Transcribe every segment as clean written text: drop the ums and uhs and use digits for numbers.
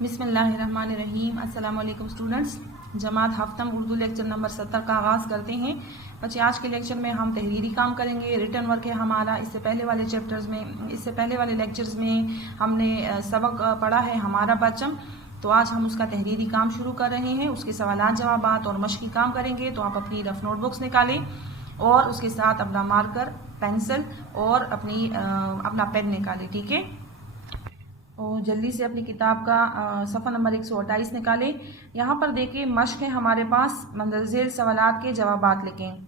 बिस्मिल्लाहिर्रहमानिर्रहीम। अस्सलाम वालेकुम स्टूडेंट्स। जमात हफ्तम उर्दू लेक्चर नंबर 70 का आगाज़ करते हैं। बच्चे आज के लेक्चर में हम तहरीरी काम करेंगे। रिटर्न वर्क है हमारा। इससे पहले वाले लेक्चर्स में हमने सबक पढ़ा है हमारा परचम, तो आज हम उसका तहरीरी काम शुरू कर रहे हैं। उसके सवालात जवाबात और मश्की काम करेंगे। तो आप अपनी रफ नोटबुक्स निकालें और उसके साथ अपना मार्कर, पेंसिल और अपना पेन निकालें, ठीक है। और जल्दी से अपनी किताब का सफ़ा नंबर 128 निकालें। यहाँ पर देखिए मश्क है हमारे पास। मंदरज़ेल सवालात के जवाबात लिखें।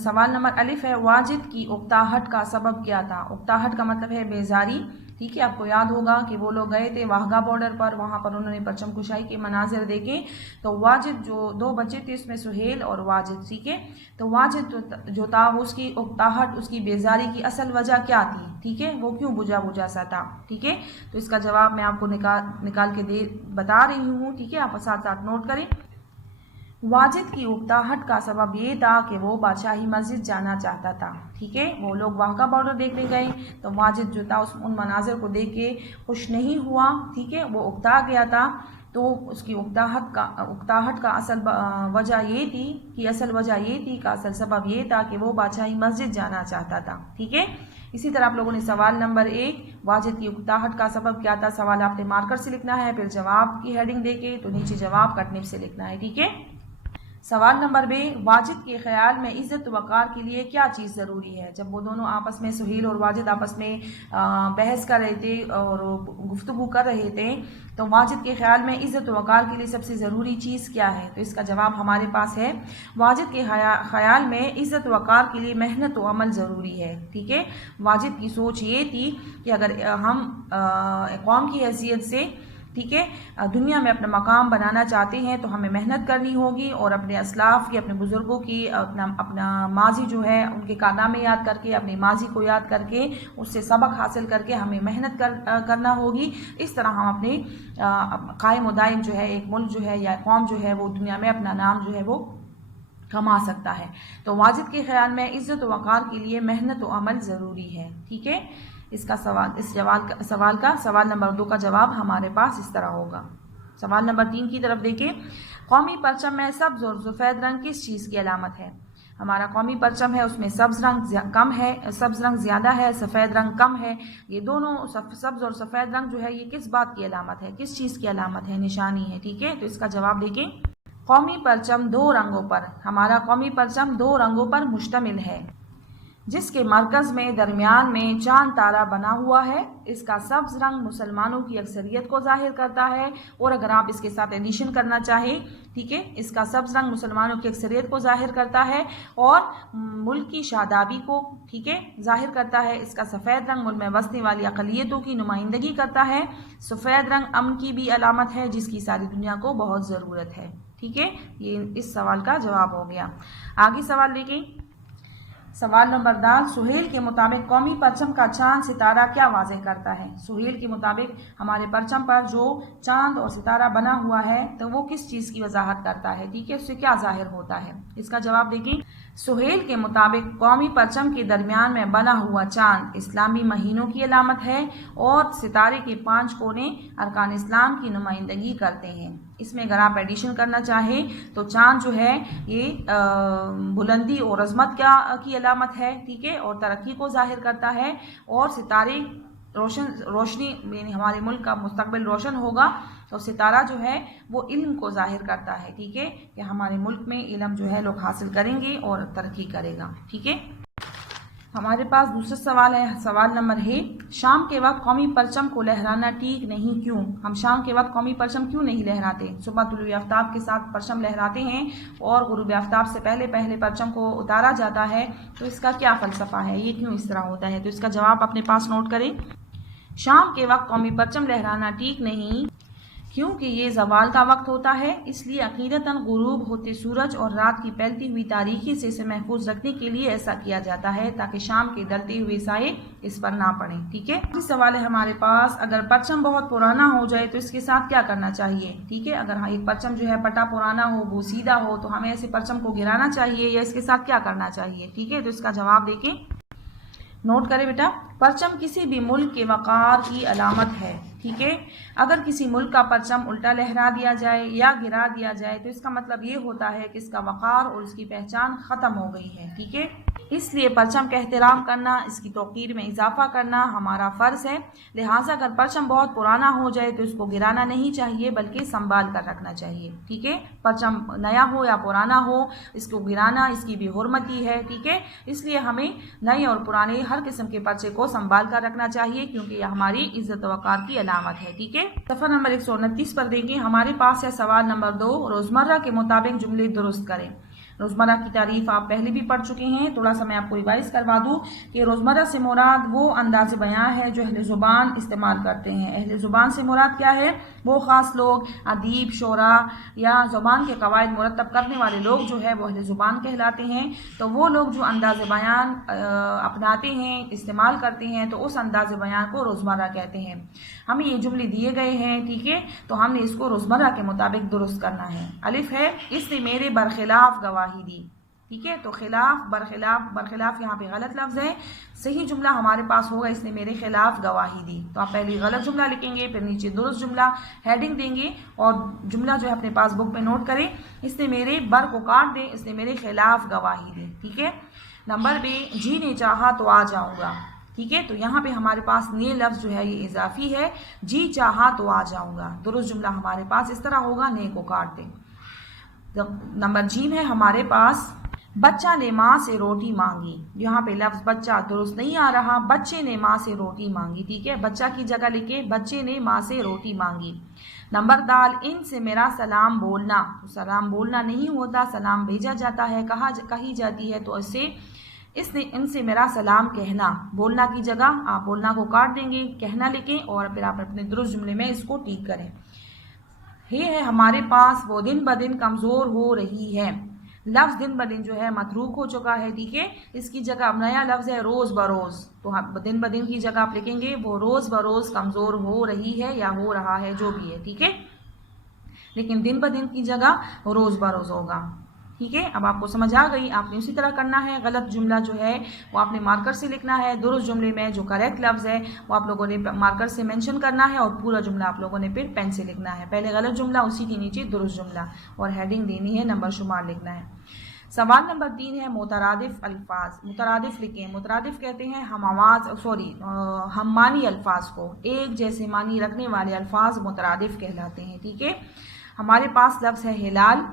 सवाल नंबर अलिफ है, वाजिद की उकताहट का सबब क्या था। उकताहट का मतलब है बेजारी, ठीक है। आपको याद होगा कि वो लोग गए थे वाहगा बॉर्डर पर, वहाँ पर उन्होंने परचम कुशाई के मनाजिर देखे। तो वाजिद, जो दो बच्चे थे उसमें सुहेल और वाजिद, ठीक है। तो वाजिद जो था उसकी उकताहट, उसकी बेजारी की असल वजह क्या थी, ठीक है। वो क्यों बुझा सा था, ठीक है। तो इसका जवाब मैं आपको निकाल के बता रही हूँ, ठीक है। आप साथ साथ नोट करें। वाजिद की उकताहट का सबब ये था कि वो बादशाही मस्जिद जाना चाहता था, ठीक है। वो लोग वाहगा बॉर्डर देखने गए, तो वाजिद जो था उन मनाजिर को देख के खुश नहीं हुआ, ठीक है। वो उकता गया था। तो उसकी उकताहट का असल वजह ये थी कि असल सबब ये था कि वो बादशाही मस्जिद जाना चाहता था, ठीक है। इसी तरह आप लोगों ने सवाल नंबर 1, वाजिद की उकताहट का सबब क्या था, सवाल आपने मार्कर से लिखना है, फिर जवाब की हेडिंग देके तो नीचे जवाब कटने से लिखना है, ठीक है। सवाल नंबर बे, वाजिद के ख्याल में इज़्ज़त वक़ार के लिए क्या चीज़ ज़रूरी है। जब वो दोनों आपस में, सुहेल और वाजिद आपस में बहस कर रहे थे और गुफ्तगू कर रहे थे, तो वाजिद के ख्याल में इज़्ज़त वक़ार के लिए सबसे ज़रूरी चीज़ क्या है। तो इसका जवाब हमारे पास है, वाजिद के ख्याल में इज़्ज़त वक़ार के लिए मेहनत व अमल ज़रूरी है, ठीक है। वाजिद की सोच ये थी कि अगर हम कौम की हैसियत से, ठीक है, दुनिया में अपना मकाम बनाना चाहते हैं तो हमें मेहनत करनी होगी और अपने असलाफ की, अपने बुज़ुर्गों की अपना माजी जो है उनके कारनामे याद करके, अपने माजी को याद करके उससे सबक हासिल करके हमें मेहनत करना होगी। इस तरह हम अपने कायम दायम जो है एक मुल्क जो है या कौम जो है वो दुनिया में अपना नाम जो है वो कमा सकता है। तो वाजिद के ख्याल में इज़्ज़त व वक़ार के लिए मेहनत व अमल ज़रूरी है, ठीक है। इसका सवाल नंबर 2 का जवाब हमारे पास इस तरह होगा। सवाल नंबर 3 की तरफ देखिए। कौमी परचम में सब्ज़ और सफ़ेद रंग किस चीज़ की अलामत है। हमारा कौमी परचम है, उसमें सब्ज़ रंग कम है, सब्ज़ रंग ज़्यादा है, सफ़ेद रंग कम है। ये दोनों सब्ज़ और सफ़ेद रंग जो है ये किस बात की अलामत है, किस चीज़ की अलामत है, निशानी है, ठीक है। तो इसका जवाब देखें। कौमी परचम दो रंगों पर, हमारा कौमी परचम दो रंगों पर मुश्तमिल है, जिसके मरकज़ में दरमियान में चांद तारा बना हुआ है। इसका सब्ज़ रंग मुसलमानों की अक्सरियत को ज़ाहिर करता है, और अगर आप इसके साथ एडिशन करना चाहें, ठीक है, इसका सब्ज़ रंग मुसलमानों की अक्सरियत को ज़ाहिर करता है और मुल्क की शादाबी को, ठीक है, ज़ाहिर करता है। इसका सफ़ेद रंग मुल्क में बसने वाली अक़लियतों की नुमाइंदगी करता है। सफ़ेद रंग अमन की भी अलामत है, जिसकी सारी दुनिया को बहुत ज़रूरत है, ठीक है। ये इस सवाल का जवाब हो गया। आगे सवाल देखें। सवाल नंबर 10, सुहेल के मुताबिक कौमी परचम का चांद सितारा क्या वाज़ेह करता है। सुहेल के मुताबिक हमारे परचम पर जो चांद और सितारा बना हुआ है तो वो किस चीज़ की वजाहत करता है, ठीक है, उससे क्या जाहिर होता है। इसका जवाब देखें। सुहेल के मुताबिक कौमी परचम के दरमियान में बना हुआ चांद इस्लामी महीनों की अलामत है और सितारे के 5 कोने अरकान इस्लाम की नुमाइंदगी करते हैं। इसमें अगर आप एडिशन करना चाहें तो चांद जो है ये बुलंदी और अजमत की अलामत है, ठीक है, और तरक्की को जाहिर करता है। और सितारे रोशनी यानी हमारे मुल्क का मुस्तकबिल रोशन होगा, तो सितारा जो है वो इल्म को जाहिर करता है, ठीक है, कि हमारे मुल्क में इल्म जो है लोग हासिल करेंगे और तरक्की करेगा, ठीक है। हमारे पास दूसरा सवाल है। सवाल नंबर है, शाम के वक्त कौमी परचम को लहराना ठीक नहीं, क्यों। हम शाम के वक्त कौमी परचम क्यों नहीं लहराते। सुबह तुलुए आफ्ताब के साथ परचम लहराते हैं और गुरूब आफ्ताब से पहले परचम को उतारा जाता है, तो इसका क्या फ़लसफ़ा है, ये क्यों इस तरह होता है। तो इसका जवाब अपने पास नोट करें। शाम के वक्त कौमी परचम लहराना ठीक नहीं क्योंकि ये ज़वाल का वक्त होता है, इसलिए अक़ीदतन गुरूब होते सूरज और रात की फैलती हुई तारीकी से इसे महफूज रखने के लिए ऐसा किया जाता है ताकि शाम के ढलते हुए साए इस पर ना पड़े, ठीक है। इस सवाल है हमारे पास, अगर परचम बहुत पुराना हो जाए तो इसके साथ क्या करना चाहिए, ठीक है। अगर एक परचम जो है पटा पुराना हो, वो सीधा हो, तो हमें ऐसे परचम को गिराना चाहिए या इसके साथ क्या करना चाहिए, ठीक है। तो इसका जवाब देखें। नोट करें बेटा, परचम किसी भी मुल्क के वक़ार की अलामत है। ठीक है, अगर किसी मुल्क का परचम उल्टा लहरा दिया जाए या गिरा दिया जाए तो इसका मतलब ये होता है कि इसका वक़ार और इसकी पहचान ख़त्म हो गई है। ठीक है, इसलिए परचम का एहतराम करना, इसकी तौक़ीर में इजाफा करना हमारा फ़र्ज़ है। लिहाजा अगर परचम बहुत पुराना हो जाए तो इसको गिराना नहीं चाहिए बल्कि संभाल कर रखना चाहिए। ठीक है, परचम नया हो या पुराना हो, इसको गिराना इसकी भी हुर्मती है। ठीक है, इसलिए हमें नए और पुराने हर किस्म के पर्चे को संभाल कर रखना चाहिए क्योंकि यह हमारी इज्जत वक़ार की अलामत है। ठीक है, सफ़र नंबर 129 पर देखें, हमारे पास है सवाल नंबर 2, रोज़मर्रा के मुताबिक जुमले दुरुस्त करें। रोज़मर्रा की तारीफ आप पहले भी पढ़ चुके हैं, थोड़ा सा मैं आपको रिवाइज करवा दूँ कि रोज़मर्रा से मुराद वो अंदाज़ बयां है जो अहले ज़ुबान इस्तेमाल करते हैं। अहले ज़ुबान से मुराद क्या है? वो ख़ास लोग, अदीब, शोरा या ज़ुबान के कवायद मुरतब करने वाले लोग जो है वो अहले ज़ुबान कहलाते हैं। तो वो लोग जो अंदाज़ बयान अपनाते हैं, इस्तेमाल करते हैं, तो उस अंदाज़ बयान को रोज़मर्रा कहते हैं। हमें ये जुमले दिए गए हैं, ठीक है, तो हमने इसको रोज़मर्रा के मुताबिक दुरुस्त करना है। अलिफ है, इसने मेरे बरखिलाफ गवाही दी। ठीक है, तो खिलाफ, बरखिलाफ यहाँ पे गलत लफ्ज़ है। सही जुमला हमारे पास होगा इसने मेरे खिलाफ गवाही दी। तो आप पहले गलत जुमला लिखेंगे, फिर नीचे दुरुस्त जुमला हेडिंग देंगे और जुमला जो है अपने पास बुक में नोट करें। इसने मेरे बर को काट दें, इसने मेरे खिलाफ गवाही दी। ठीक है, नंबर बी, जी ने चाहा तो आ जाऊँगा। ठीक है, तो यहाँ पे हमारे पास ने लफ्ज़ जो है ये इजाफी है, जी चाहा तो आ जाऊँगा। दुरुस्त जुमला हमारे पास इस तरह होगा, ने को काट दें। नंबर जी है हमारे पास, बच्चा ने माँ से रोटी मांगी। यहाँ पे लफ्ज़ बच्चा दुरुस्त नहीं आ रहा, बच्चे ने माँ से रोटी मांगी। ठीक है, बच्चा की जगह लिखे बच्चे ने माँ से रोटी मांगी। नंबर दाल, इनसे मेरा सलाम बोलना। तो सलाम बोलना नहीं होता, सलाम भेजा जाता है, कही जाती है, तो इसने इनसे मेरा सलाम कहना। बोलना की जगह आप बोलना को काट देंगे, कहना लिखें और फिर आप अपने दुरुस्त जुमले में इसको ठीक करें। ये है हमारे पास, वो दिन ब दिन कमज़ोर हो रही है। लफ्ज़ दिन ब दिन जो है मतरूक हो चुका है। ठीक है, इसकी जगह अब नया लफ्ज़ है रोज़ बरोज़। तो दिन ब दिन की जगह आप लिखेंगे वो रोज़ बरोज़ कमज़ोर हो रही है या हो रहा है, जो भी है। ठीक है, लेकिन दिन ब दिन की जगह रोज़ बरोज़ होगा। ठीक है, अब आपको समझ आ गई। आपने उसी तरह करना है। गलत जुमला जो है वो आपने मार्कर से लिखना है। दुरुस्त जुमले में जो करेक्ट लफ्ज़ है वो आप लोगों ने मार्कर से मेंशन करना है और पूरा जुमला आप लोगों ने फिर पेन से लिखना है। पहले गलत जुमला, उसी के नीचे दुरुस्त जुमला और हेडिंग देनी है, नंबर शुमार लिखना है। सवाल नंबर 3 है मुतरादिफ अल्फाज। मुतरादिफ लिखें। मुतरादिफ कहते हैं हम मानी अल्फाज को, एक जैसे मानी रखने वाले अल्फाज मुतरादिफ कहलाते हैं। ठीक है, हमारे पास लफ्ज़ है हिलाल,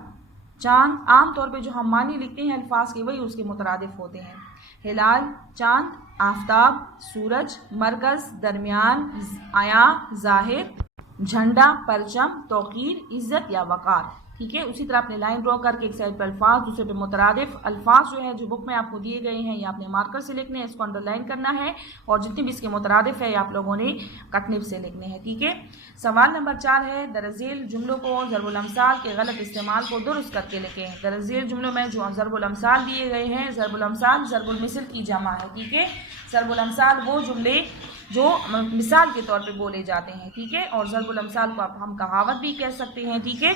चांद। आम तौर पे जो हम मानी लिखते हैं अल्फाज के वही उसके मुतरादिफ होते हैं। हिलाल, चांद, आफताब, सूरज, मरकज़, दरमियान, आया, ज़ाहिर, झंडा, परचम, तौक़ीर, इज़्ज़त या वक़ार। ठीक है, उसी तरह आपने लाइन ड्रॉ करके एक साइड पर अल्फाज, दूसरे पे मुतरादिफ। अल्फाज जो है जो बुक में आपको दिए गए हैं ये आपने मार्कर से लिखने हैं, इसको अंडरलाइन करना है और जितने भी इसके मुतरादिफ है ये आप लोगों ने कटनिब से लिखने हैं। ठीक है, सवाल नंबर 4 है, दरअज़ील जुमलों को ज़रबुल अम्साल के गलत इस्तेमाल को दुरुस्त करके लिखें। दरअज़ील जुमलों में जो ज़रबुल अम्साल दिए गए हैं, ज़रबुल अम्साल ज़रबुल मिसल की जमा है। ठीक है, ज़रबुल अम्साल वो जुमले जो मिसाल के तौर पे बोले जाते हैं। ठीक है, और ज़रबुल अम्साल को हम कहावत भी कह सकते हैं। ठीक है,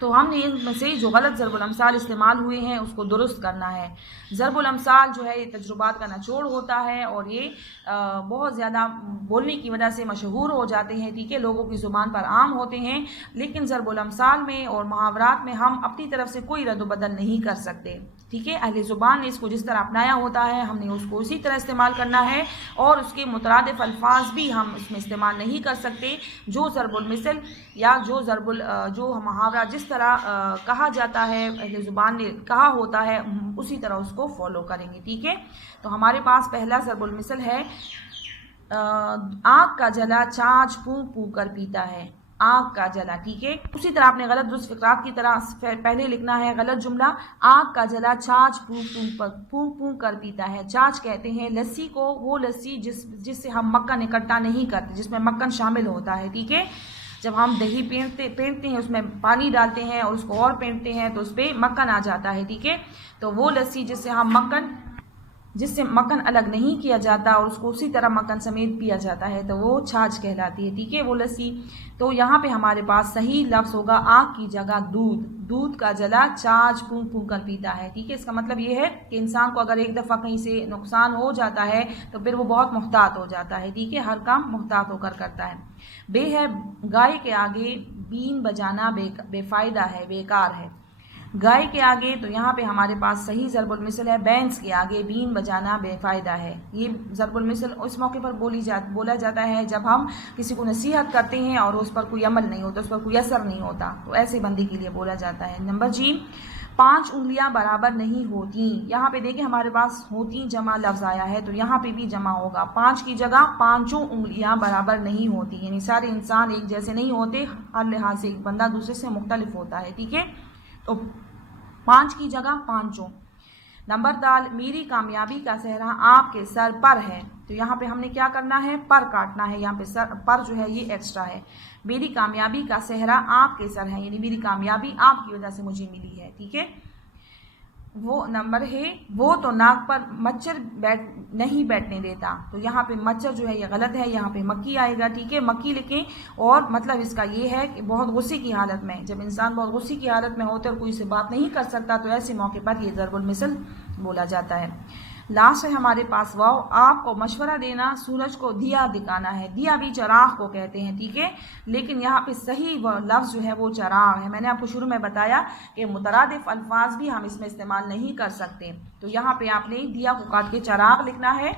तो हमने इनमें से जो गलत ज़रबुल अम्साल इस्तेमाल हुए हैं उसको दुरुस्त करना है। ज़रबुल अम्साल जो है ये तजुर्बात का निचोड़ होता है और ये बहुत ज़्यादा बोलने की वजह से मशहूर हो जाते हैं। ठीक है, लोगों की ज़ुबान पर आम होते हैं, लेकिन ज़रबुल अम्साल में और मुहावरात में हम अपनी तरफ से कोई रद्द बदल नहीं कर सकते। ठीक है, अहले ज़ुबान ने इसको जिस तरह अपनाया होता है हमने उसको उसी तरह इस्तेमाल करना है और उसके मुतरादिफ अल्फाज भी हम इसमें इस्तेमाल नहीं कर सकते। जो ज़रबुल मिसल या जो मुहावरा जिस तरह कहा जाता है, अहले ज़ुबान ने कहा होता है, उसी तरह उसको फॉलो करेंगे। ठीक है, तो हमारे पास पहला ज़रबुल मिसल है, आग का जला छाछ फूंक फूंक कर पीता है। आग का जला। ठीक है, उसी तरह आपने गलत दुरुस्त फ़िक़रात की तरह पहले लिखना है गलत जुमला, आग का जला छाछ फूंक फूंक कर पीता है। छाछ कहते हैं लस्सी को, वो लस्सी जिससे हम मक्खन इकट्ठा नहीं करते, जिसमें मक्खन शामिल होता है। ठीक है, जब हम दही पेंटते हैं उसमें पानी डालते हैं और उसको और पेंटते हैं तो उस पर मक्खन आ जाता है। ठीक है, तो वो लस्सी जिससे हम मक्खन जिससे मक्खन अलग नहीं किया जाता और उसको उसी तरह मक्खन समेत पिया जाता है तो वो छाछ कहलाती है। ठीक है, वो लस्सी। तो यहाँ पे हमारे पास सही लफ्ज़ होगा आग की जगह दूध। दूध का जला छाछ फूंक फूंक कर पीता है। ठीक है, इसका मतलब ये है कि इंसान को अगर एक दफ़ा कहीं से नुकसान हो जाता है तो फिर वो बहुत मुहतात हो जाता है। ठीक है, हर काम मुहतात होकर करता है। बे है गाय के आगे बीन बजाना बेफ़ायदा है, बेकार है। गाय के आगे तो यहाँ पे हमारे पास सही ज़रबुल मिसल है बैंस के आगे बीन बजाना बेफ़ायदा है। ये ज़रबुल मिसल उस मौके पर बोला जाता है जब हम किसी को नसीहत करते हैं और उस पर कोई अमल नहीं होता, उस पर कोई असर नहीं होता, तो ऐसे बंदे के लिए बोला जाता है। नंबर जी, 5 उंगलियां बराबर नहीं होती। यहाँ पे देखिए हमारे पास होती जमा लफ्ज़ आया है तो यहाँ पे भी जमा होगा। 5 की जगह 5 उंगलियां बराबर नहीं होती, यानी सारे इंसान एक जैसे नहीं होते, हर लिहाज से एक बंदा दूसरे से मुख्तलिफ होता है। ठीक है, तो 5 की जगह 5। नंबर दाल, मेरी कामयाबी का सेहरा आपके सर पर है। तो यहाँ पे हमने क्या करना है, पर काटना है। यहाँ पे सर पर जो है ये एक्स्ट्रा है। मेरी कामयाबी का सेहरा आपके सर है, यानी मेरी कामयाबी आपकी वजह से मुझे मिली है। ठीक है, वो नंबर है, वो तो नाक पर मच्छर नहीं बैठने देता। तो यहाँ पे मच्छर जो है ये गलत है, यहाँ पे मक्खी आएगा। ठीक है, मक्खी लिखें और मतलब इसका ये है कि बहुत गुस्से की हालत में, जब इंसान बहुत गुस्से की हालत में होता है और कोई से बात नहीं कर सकता तो ऐसे मौके पर ये ज़रबुल मिसल बोला जाता है। लास्ट है हमारे पास वाव, आपको मशवरा देना, सूरज को दिया दिखाना है। दिया भी चराग को कहते हैं। ठीक है, लेकिन यहाँ पे सही लफ्ज़ जो है वो चराग है। मैंने आपको शुरू में बताया कि मुतरादिफ अल्फाज भी हम इसमें इस्तेमाल नहीं कर सकते, तो यहाँ पे आपने दिया को काट के चराग लिखना है।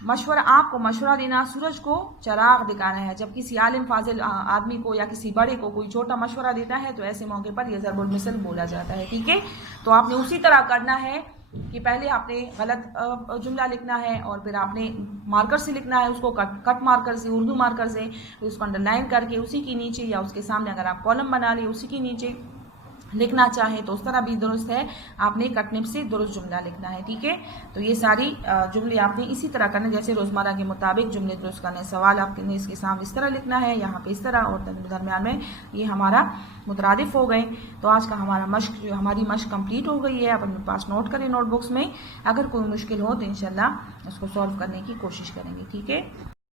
मशवरा, आपको मशवरा देना, सूरज को चराग दिखाना है। जब किसी आलिम फाजिल आदमी को या किसी बड़े को कोई छोटा मशवरा देता है तो ऐसे मौके पर यह ज़रबुल मिसल बोला जाता है। ठीक है, तो आपने उसी तरह करना है कि पहले आपने गलत जुमला लिखना है और फिर आपने मार्कर से लिखना है उसको, कट मार्कर से, उर्दू मार्कर से, तो उसको अंडरलाइन करके उसी के नीचे या उसके सामने अगर आप कॉलम बना लें उसी के नीचे लिखना चाहें तो उस तरह भी दुरुस्त है। आपने कटनिब से दुरुस्त जुमला लिखना है। ठीक है, तो ये सारी जुमले आपने इसी तरह करने, जैसे रोज़मर्रा के मुताबिक जुमले दुरुस्त करने। सवाल आपने इसके सामने इस तरह लिखना है, यहाँ पे इस तरह, और दरमियान में ये हमारा मुतरादिफ हो गए। तो आज का हमारा हमारी मश्क कंप्लीट हो गई है। आप अपने पास नोट करें नोटबुक्स में, अगर कोई मुश्किल हो तो इंशाल्लाह उसको सॉल्व करने की कोशिश करेंगे। ठीक है।